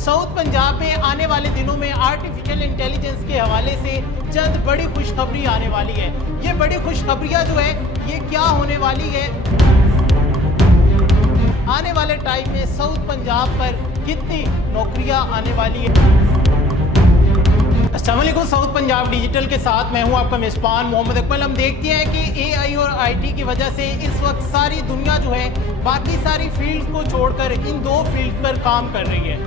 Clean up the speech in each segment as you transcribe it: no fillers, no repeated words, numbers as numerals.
South Punjab में आने वाले दिनों में आर्टिफिशियल इंटेलिजेंस के हवाले से चंद बड़ी खुशखबरी आने वाली है। ये बड़ी खुशखबरियां जो है ये क्या होने वाली है, आने वाले टाइम में साउथ पंजाब पर कितनी नौकरियां आने वाली है। अस्सलाम वालेकुम, साउथ पंजाब डिजिटल के साथ मैं हूं आपका मेजबान मोहम्मद इकबाल। हम देखते हैं कि एआई और आईटी की वजह से इस वक्त सारी दुनिया जो है बाकी सारी फील्ड को छोड़कर इन दो फील्ड पर काम कर रही है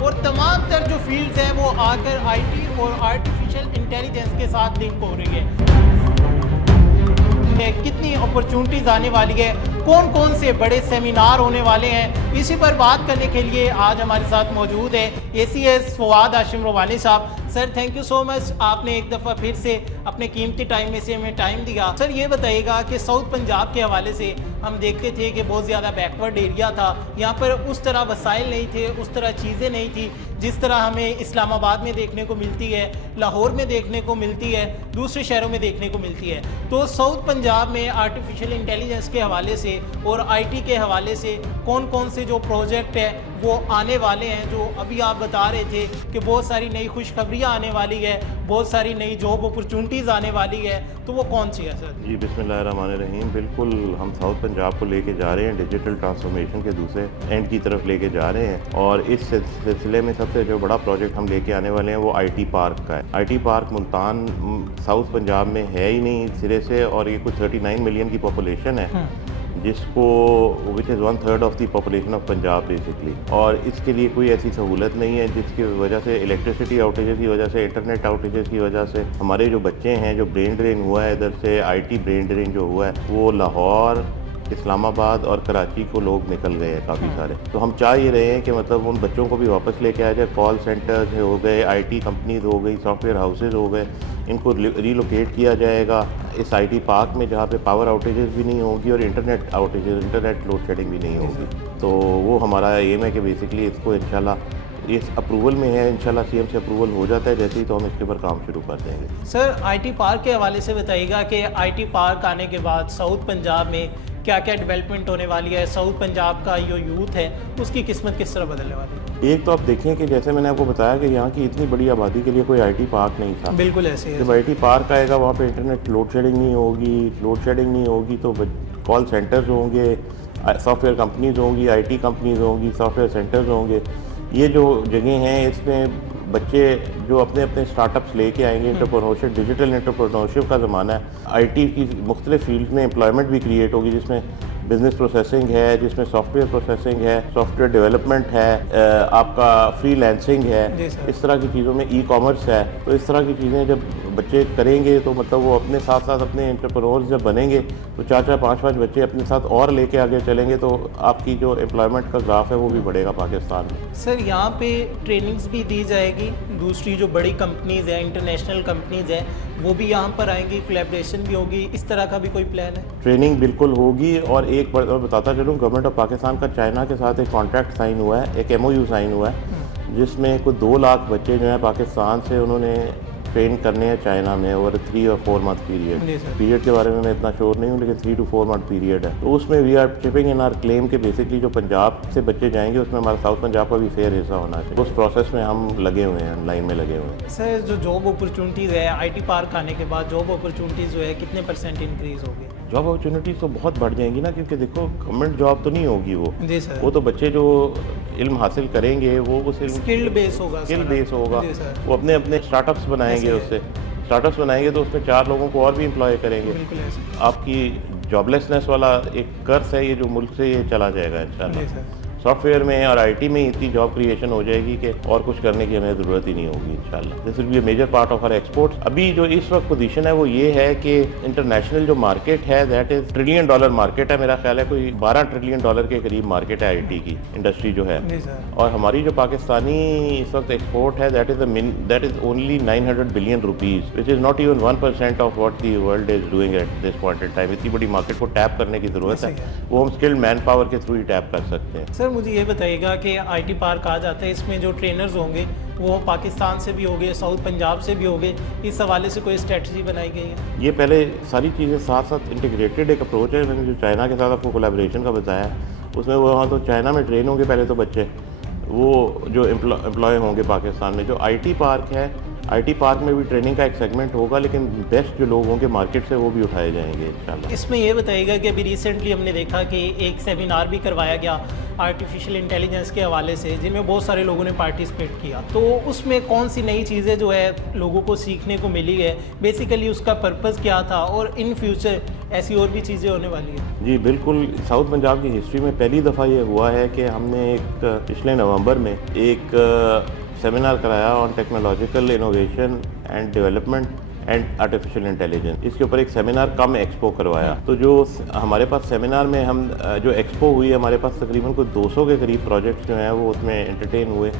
और तमाम तर जो फील्ड्स हैं वो आकर आईटी और आर्टिफिशियल इंटेलिजेंस के साथ लिंक हो रही है। कितनी अपॉर्चुनिटीज आने वाली है, कौन कौन से बड़े सेमिनार होने वाले हैं, इसी पर बात करने के लिए आज हमारे साथ मौजूद है एसीएस फवाद हाशिम रोवानी साहब। Sir thank you so much, आपने एक दफ़ा फिर से अपने कीमती टाइम में से हमें टाइम दिया। सर ये बताइएगा कि साउथ पंजाब के हवाले से हम देखते थे कि बहुत ज़्यादा बैकवर्ड एरिया था, यहाँ पर उस तरह वसाइल नहीं थे, उस तरह चीज़ें नहीं थी जिस तरह हमें इस्लामाबाद में देखने को मिलती है, लाहौर में देखने को मिलती है, दूसरे शहरों में देखने को मिलती है। तो साउथ पंजाब में आर्टिफिशियल इंटेलिजेंस के हवाले से और आईटी के हवाले से कौन कौन से जो प्रोजेक्ट है वो आने वाले हैं, जो अभी आप बता रहे थे कि बहुत सारी नई खुशखबरियाँ आने वाली है, बहुत सारी नई जॉब अपॉर्चुनिटीज़ आने वाली है, तो वो कौन सी है सर? जी बिस्मिल्लाहिर्रहमानिर्रहीम। बिल्कुल हम साउथ पंजाब को लेके जा रहे हैं, डिजिटल ट्रांसफॉर्मेशन के दूसरे एंड की तरफ लेके जा रहे हैं और इस सिलसिले में सबसे जो बड़ा प्रोजेक्ट हम लेके आने वाले हैं वो आईटी पार्क का है। IT park Multan south Punjab में है ही नहीं सिरे से और ये कुछ 39 मिलियन की पॉपुलेशन है जिसको which is 1/3 of the population of Punjab basically. और इसके लिए कोई ऐसी सहूलत नहीं है जिसकी वजह से इलेक्ट्रिसिटी आउटेजेस की वजह से, इंटरनेट आउटेजेस की वजह से हमारे जो बच्चे हैं, जो ब्रेन ड्रेन हुआ है इधर से, आईटी ब्रेन ड्रेन जो हुआ है वो लाहौर, इस्लामाबाद और कराची को लोग निकल गए हैं काफ़ी सारे। तो हम चाह ये रहे हैं कि मतलब उन बच्चों को भी वापस लेके आ जाए। कॉल सेंटर्स हो गए, आईटी कंपनीज हो गई, सॉफ्टवेयर हाउसेज हो गए, इनको रीलोकेट किया जाएगा इस आईटी पार्क में जहाँ पे पावर आउटेजेस भी नहीं होगी और internet outages, internet load shedding भी नहीं होगी। तो वो हमारा एम है कि बेसिकली इसको इंशाल्लाह इस अप्रूवल में है, इंशाल्लाह सीएम से अप्रूवल हो जाता है जैसे ही तो हम इसके ऊपर काम शुरू कर देंगे। सर आईटी पार्क के हवाले से बताइएगा कि आईटी पार्क आने के बाद साउथ पंजाब में क्या क्या डेवलपमेंट होने वाली है, साउथ पंजाब का जो यूथ है उसकी किस्मत किस तरह बदलने वाली है? एक तो आप देखें कि जैसे मैंने आपको बताया कि यहाँ की इतनी बड़ी आबादी के लिए कोई आईटी पार्क नहीं था। बिल्कुल ऐसे है। जब आईटी पार्क आएगा वहाँ पे इंटरनेट लोड शेडिंग नहीं होगी तो कॉल सेंटर्स होंगे, सॉफ्टवेयर कंपनीज होंगी, आईटी कंपनीज होंगी, सॉफ्टवेयर सेंटर्स होंगे। ये जो जगह हैं इसमें बच्चे जो अपने अपने स्टार्टअप्स लेके आएंगे, एंटरप्रेन्योरशिप, डिजिटल एंटरप्रेन्योरशिप का ज़माना है। आईटी की मुख्तलिफ फील्ड में एम्प्लॉयमेंट भी क्रिएट होगी जिसमें बिजनेस प्रोसेसिंग है, जिसमें सॉफ्टवेयर प्रोसेसिंग है, सॉफ्टवेयर डेवलपमेंट है, आपका फ्रीलांसिंग है, इस तरह की चीज़ों में ई कॉमर्स है। तो इस तरह की चीज़ें जब बच्चे करेंगे तो मतलब वो अपने साथ साथ अपने एंटरप्रेन्योर्स जब बनेंगे तो 4-4, 5-5 बच्चे अपने साथ और लेके आगे चलेंगे तो आपकी जो एम्प्लॉयमेंट का ग्राफ है वो भी बढ़ेगा पाकिस्तान में। सर यहाँ पे ट्रेनिंग्स भी दी जाएगी, दूसरी जो बड़ी कंपनीज़ हैं, इंटरनेशनल कंपनीज़ हैं वो भी यहाँ पर आएंगी, कोलैबोरेशन भी होगी, इस तरह का भी कोई प्लान है? ट्रेनिंग बिल्कुल होगी और एक बार बताता चलूँ, गवर्नमेंट ऑफ पाकिस्तान का चाइना के साथ एक कॉन्ट्रैक्ट साइन हुआ है, एक MOU साइन हुआ है जिसमें कुछ 2 लाख बच्चे जो हैं पाकिस्तान से उन्होंने ट्रेन करने हैं चाइना में ओवर 3 और 4 मंथ पीरियड के बारे में मैं इतना श्योर नहीं हूँ लेकिन 3 to 4 मंथ पीरियड है। तो उसमें we are chipping in our claim के बेसिकली जो पंजाब से बच्चे जाएंगे उसमें हमारा साउथ पंजाब का भी फेयर हिस्सा होना चाहिए। उस प्रोसेस में हम लगे हुए हैं, लाइन में लगे हुए हैं। सर जो जॉब अपॉर्चुनिटीज़ है आईटी पार्क आने के बाद, जॉब अपॉर्चुनिटीज़ जो है कितने % इंक्रीज़ होगी? जॉब अपॉर्चुनिटीज़ तो बहुत बढ़ जाएंगी ना, क्योंकि देखो गवर्नमेंट जॉब तो नहीं होगी जी सर। वो तो बच्चे जो इल्म हासिल करेंगे वो उस स्किल्ड बेस होगा, वो अपने अपने स्टार्टअप्स बनाएंगे, उससे स्टार्टअप्स बनाएंगे तो उसमें 4 लोगों को और भी एम्प्लॉय करेंगे। आपकी जॉबलेसनेस वाला एक कर्ज है ये जो मुल्क से ये चला जाएगा इंशाल्लाह। सॉफ्टवेयर में और आईटी में इतनी जॉब क्रिएशन हो जाएगी कि और कुछ करने की हमें ज़रूरत ही नहीं होगी इंशाल्लाह। This will be a major part of our exports. अभी जो इस वक्त पोजीशन है वो ये है कि इंटरनेशनल जो मार्केट है दैट इज़ $1 ट्रिलियन मार्केट है। मेरा ख्याल है कोई $12 ट्रिलियन के करीब मार्केट है आईटी की इंडस्ट्री जो है। और हमारी जो पाकिस्तानी इस वक्त एक्सपोर्ट है that is only 900 billion rupees which is not even 1% of what the world is doing at this point in time. इतनी बड़ी मार्केट को टैप करने की ज़रूरत है, वो हम स्किल्ड मैन पावर के थ्रू ही टैप कर सकते हैं। सर मुझे ये बताइएगा कि आईटी पार्क आ जाता है, इसमें जो ट्रेनर्स होंगे वो पाकिस्तान से भी होंगे, साउथ पंजाब से भी होंगे, इस हवाले से कोई स्ट्रेटजी बनाई गई है? ये पहले सारी चीज़ें साथ साथ इंटीग्रेटेड एक अप्रोच है। मैंने जो चाइना के साथ आपको कोलैबोरेशन का बताया उसमें वो वहाँ तो चाइना में ट्रेन होंगे पहले तो बच्चे, वो जो एम्प्लॉय होंगे पाकिस्तान में। जो आईटी पार्क है, आईटी पार्क में भी ट्रेनिंग का एक सेगमेंट होगा, लेकिन बेस्ट जो लोग होंगे मार्केट से वो भी उठाए जाएंगे इंशाल्लाह। इसमें ये बताइएगा कि अभी रिसेंटली हमने देखा कि एक सेमिनार भी करवाया गया आर्टिफिशियल इंटेलिजेंस के हवाले से, जिनमें बहुत सारे लोगों ने पार्टिसिपेट किया। तो उसमें कौन सी नई चीज़ें जो है लोगों को सीखने को मिली है, बेसिकली उसका पर्पज़ क्या था, और इन फ्यूचर ऐसी और भी चीज़ें होने वाली है? जी बिल्कुल, साउथ पंजाब की हिस्ट्री में पहली दफ़ा ये हुआ है कि हमने एक पिछले नवंबर में एक सेमिनार कराया on technological innovation and development and artificial intelligence. इसके ऊपर एक सेमिनार कम एक्सपो करवाया। तो जो हमारे पास सेमिनार में हम जो एक्सपो हुई, हमारे पास तकरीबन कोई 200 के करीब प्रोजेक्ट्स जो हैं वो उसमें एंटरटेन हुए,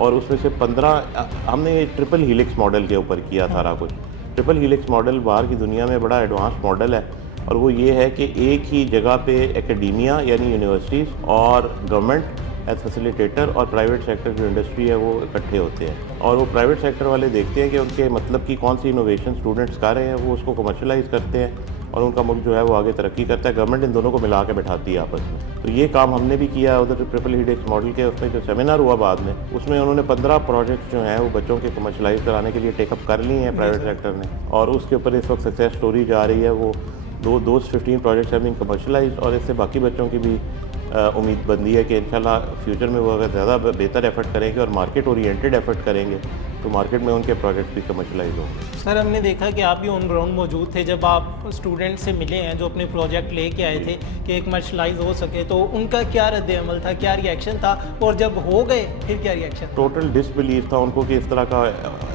और उसमें से 15 हमने ट्रिपल हीलिक्स मॉडल के ऊपर किया सारा कुछ। ट्रिपल हीलिक्स मॉडल बाहर की दुनिया में बड़ा एडवांस मॉडल है, और वो ये है कि एक ही जगह पे एकेडमिया यानी यूनिवर्सिटीज़ और गवर्नमेंट एज फैसिलिटेटर और प्राइवेट सेक्टर जो इंडस्ट्री है वो इकट्ठे होते हैं, और वो प्राइवेट सेक्टर वाले देखते हैं कि उनके मतलब की कौन सी इनोवेशन स्टूडेंट्स कर रहे हैं, वो उसको कमर्शलाइज करते हैं और उनका मुल्क जो है वो आगे तरक्की करता है। गवर्नमेंट इन दोनों को मिला के बैठाती है आपस में। तो ये काम हमने भी किया उधर ट्रिपल हीलिक्स मॉडल के। उसमें जो सेमिनार हुआ बाद में, उसमें उन्होंने 15 प्रोजेक्ट्स जो हैं वो बच्चों के कमर्शलाइज कराने के लिए टेकअप कर ली हैं प्राइवेट सेक्टर ने, और उसके ऊपर इस वक्त सक्सेस स्टोरी जा रही है। वो दो 15 प्रोजेक्ट्स हैं बीइंग कमर्शलाइज, और इससे बाकी बच्चों की भी उम्मीद बंदी है कि इंशाल्लाह फ्यूचर में वो अगर ज़्यादा बेहतर एफर्ट करेंगे और मार्केट ओरिएंटेड एफर्ट करेंगे तो मार्केट में उनके प्रोजेक्ट भी कमर्शलाइज होंगे। सर, हमने देखा कि आप भी ऑन ग्राउंड मौजूद थे जब आप स्टूडेंट से मिले हैं जो अपने प्रोजेक्ट लेके आए थे कि एक कमर्शलाइज हो सके, तो उनका क्या रद्द अमल था, क्या रिएक्शन था, और जब हो गए फिर क्या रिएक्शन? टोटल डिसबिलीव था उनको कि इस तरह का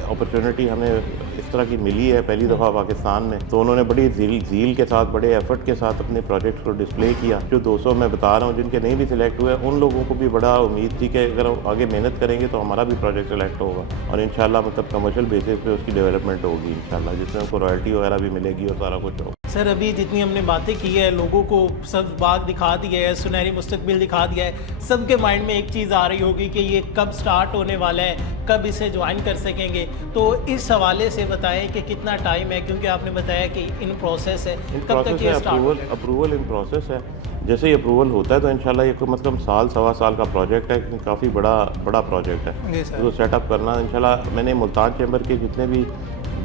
अपॉर्चुनिटी हमें इस तरह की मिली है पहली दफ़ा पाकिस्तान में। तो उन्होंने बड़ी झील के साथ, बड़े एफर्ट के साथ अपने प्रोजेक्ट को डिस्प्ले किया। जो 200 मैं बता रहा हूँ जिनके नहीं भी सिलेक्ट हुए, उन लोगों को भी बड़ा उम्मीद थी कि अगर हम आगे मेहनत करेंगे तो हमारा भी प्रोजेक्ट सिलेक्ट होगा, और इंशाल्लाह मतलब कमर्शियल बेसिस पे उसकी डेवलपमेंट होगी इंशाल्लाह, जिसमें उनको रॉयल्टी वगैरह भी मिलेगी और सारा कुछ होगा। सर, अभी जितनी हमने बातें की है, लोगों को सब बाग दिखा दिया है, सुनहरी मुस्तकबिल दिखा दिया है, सबके माइंड में एक चीज़ आ रही होगी कि ये कब स्टार्ट होने वाला है, कब इसे ज्वाइन कर सकेंगे। तो इस हवाले से बताएं कि कितना टाइम है, क्योंकि आपने बताया कि इन प्रोसेस है, कब तक ये स्टार्ट होगा? अप्रूवल इन प्रोसेस है। जैसे ही अप्रूवल होता है तो इंशाल्लाह ये मतलब साल सवा साल का प्रोजेक्ट है, काफ़ी बड़ा प्रोजेक्ट है। तो सेटअप करना इंशाल्लाह, मैंने मुल्तान चैम्बर के जितने भी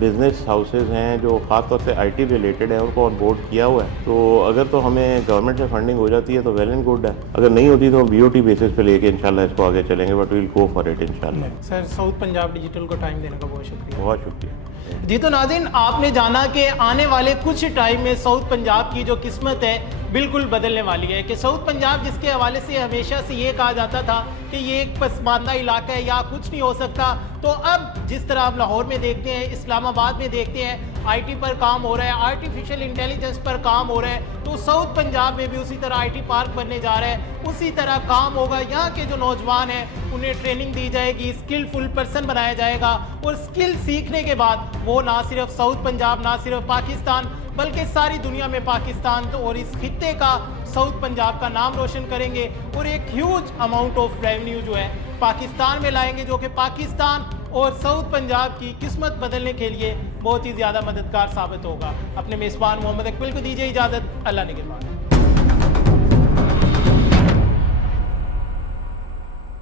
बिज़नेस हाउसेज हैं जो ख़ासतौर से आईटी रिलेटेड है उनको ऑन बोर्ड किया हुआ है। तो अगर तो हमें गवर्नमेंट से फंडिंग हो जाती है तो वेल एंड गुड है, अगर नहीं होती तो हम बीओटी बेसिस पे लेके इंशाल्लाह इसको आगे चलेंगे, but will go for it इंशाल्लाह। सर, साउथ पंजाब डिजिटल को टाइम देने का बहुत शुक्रिया। बहुत शुक्रिया जी, तो नाज़रीन, आपने जाना कि आने वाले कुछ टाइम में साउथ पंजाब की जो किस्मत है बिल्कुल बदलने वाली है। कि साउथ पंजाब जिसके हवाले से हमेशा से ये कहा जाता था कि ये एक पसमानदा इलाका है या कुछ नहीं हो सकता, तो अब जिस तरह आप लाहौर में देखते हैं, इस्लामाबाद में देखते हैं, आईटी पर काम हो रहा है, आर्टिफिशियल इंटेलिजेंस पर काम हो रहा है, तो साउथ पंजाब में भी उसी तरह आईटी पार्क बनने जा रहा है, उसी तरह काम होगा। यहाँ के जो नौजवान हैं उन्हें ट्रेनिंग दी जाएगी, स्किलफुल पर्सन बनाया जाएगा, और स्किल सीखने के बाद वो ना सिर्फ साउथ पंजाब, ना सिर्फ पाकिस्तान, बल्कि सारी दुनिया में पाकिस्तान तो और इस खित्ते का, साउथ पंजाब का नाम रोशन करेंगे, और एक ह्यूज अमाउंट ऑफ रेवेन्यू जो है पाकिस्तान में लाएंगे, जो कि पाकिस्तान और साउथ पंजाब की किस्मत बदलने के लिए बहुत ही ज़्यादा मददगार साबित होगा। अपने मेज़बान मोहम्मद इकबाल को दीजिए इजाज़त। अल्लाह निगहबान।